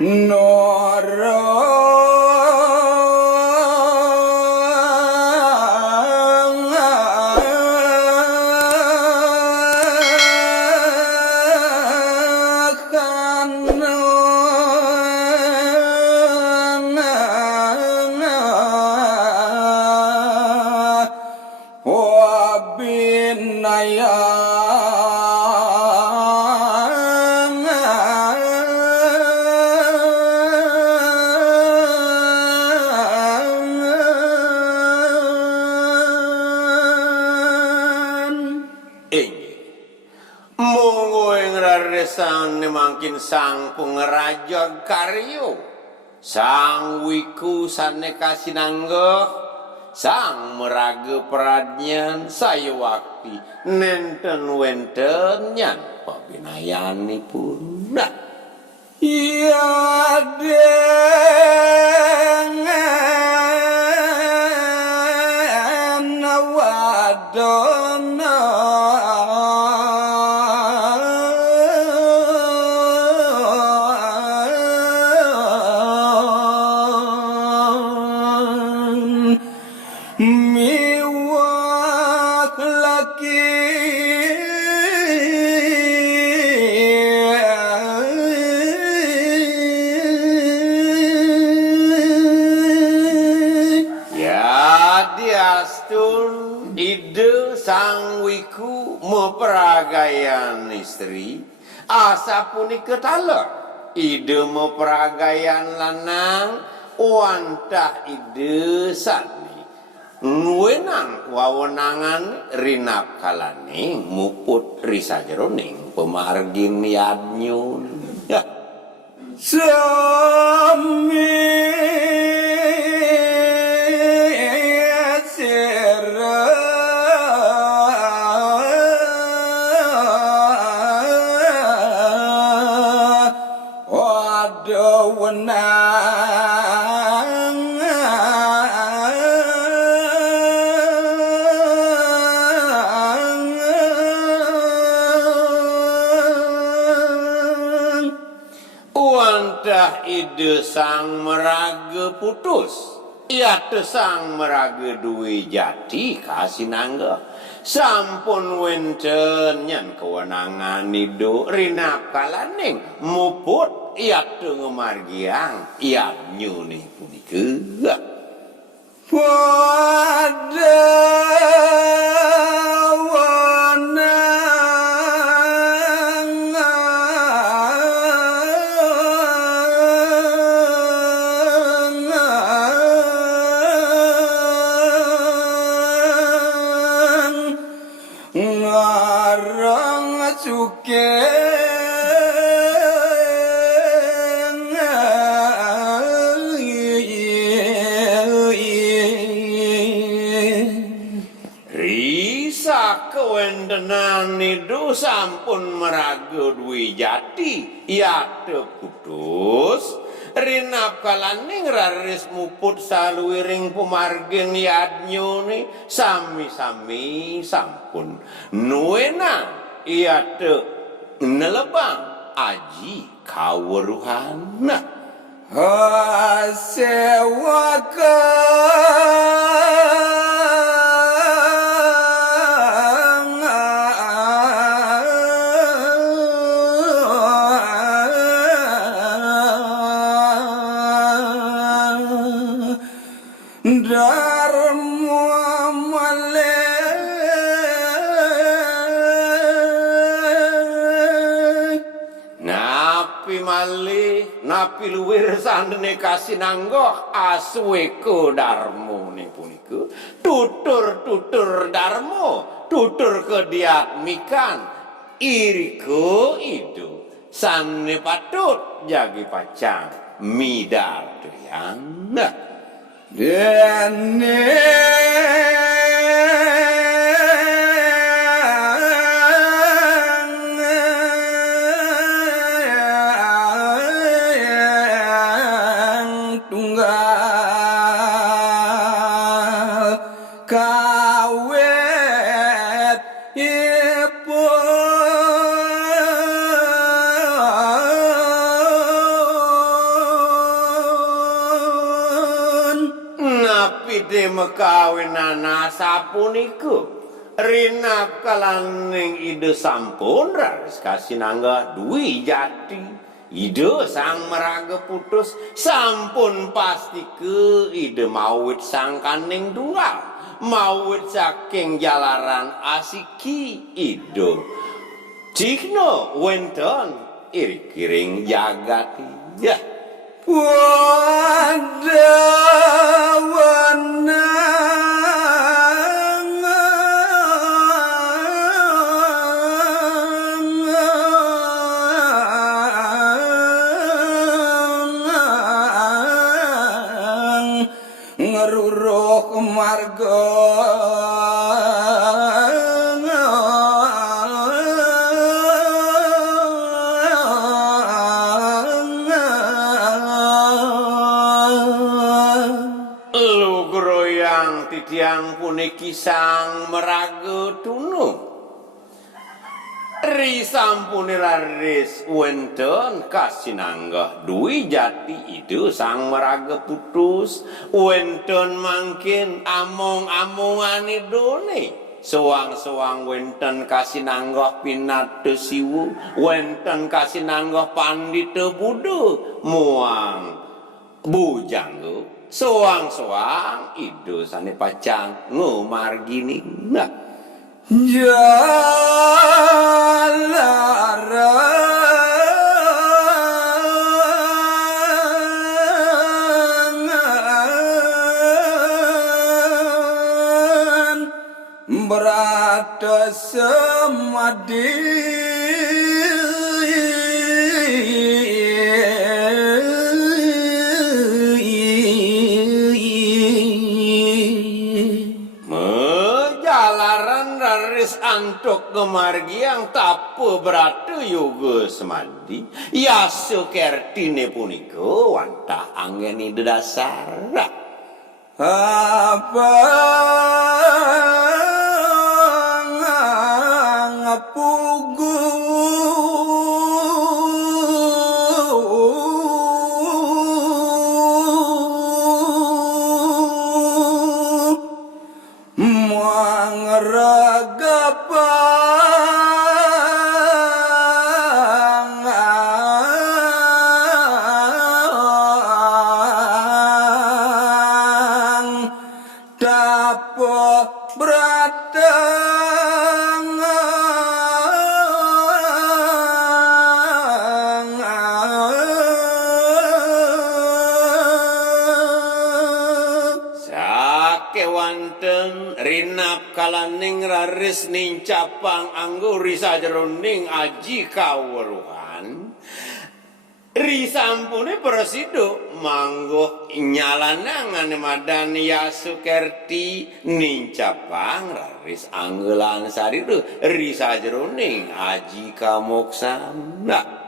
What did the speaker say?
Noro sang nemangkin sang pengeraja karyo sang wiku saneka sinangga sang meraga peradnyan saya wakti nenten wenten nyan pabinayani pun iya dengan wadona miwak laki ya diastun ide sang wiku meperagayan istri asapuni ketala ide meperagayan lanang wantah ide sani wenang wawenangan rinap kalane muput risajeroning pemargin yadnyun ya sami wantah ide sang meraga putus ia sang meraga duwe jati kasinangga sampun wenten nyan kewenangan ido rinap kalaning muput ia ngemargiang ia nyuni punika pada ngarang cuke risa kewendenan nidu sampun meraga duwi jati ya putus rinap kalaning raris muput saluwiring pemarging yadnyone sami-sami sampun nuwena iya nelebang aji kawruhana Dharma malih napi malih napi luwih sandene kasinangga asweka dharma punika tutur dharma tutur kediatmikan irika idu sanne patut jagi pacang midadyan dene tunggal kawet ipun bekawinana sapuniku rinap kalaning ide sampun raris kasinangga dui jati ide sang meraga putus sampun pasti ke ide mawit sang kaning tunggal mawit saking jalaran asiki ide cikno wenten iri-kiring jagati ya ngeruruh marga lu groyang titiang puniki sang meraga tunu risampune laris wenten kasinangga dui jati ide sang meraga putus wenten mangkin among-amongan idone sewang-sewang wenten kasinangga pinate siwu wenten kasinangga pandita budu muang bujanggo sewang-sewang ide sane pacang ngomargini nah jalaran berada semadi antuk kemargi yang tapu beratu yoga semandi yasu kertine puniko wantah angeni dedasar apa ngapugu rinap kalaning raris ning capang anggo risa jeroning aji kawruhan risampune presido manggo nyalanangan madan yasu kerti ning capang raris anggelan saridu risa jeroning aji kamoksana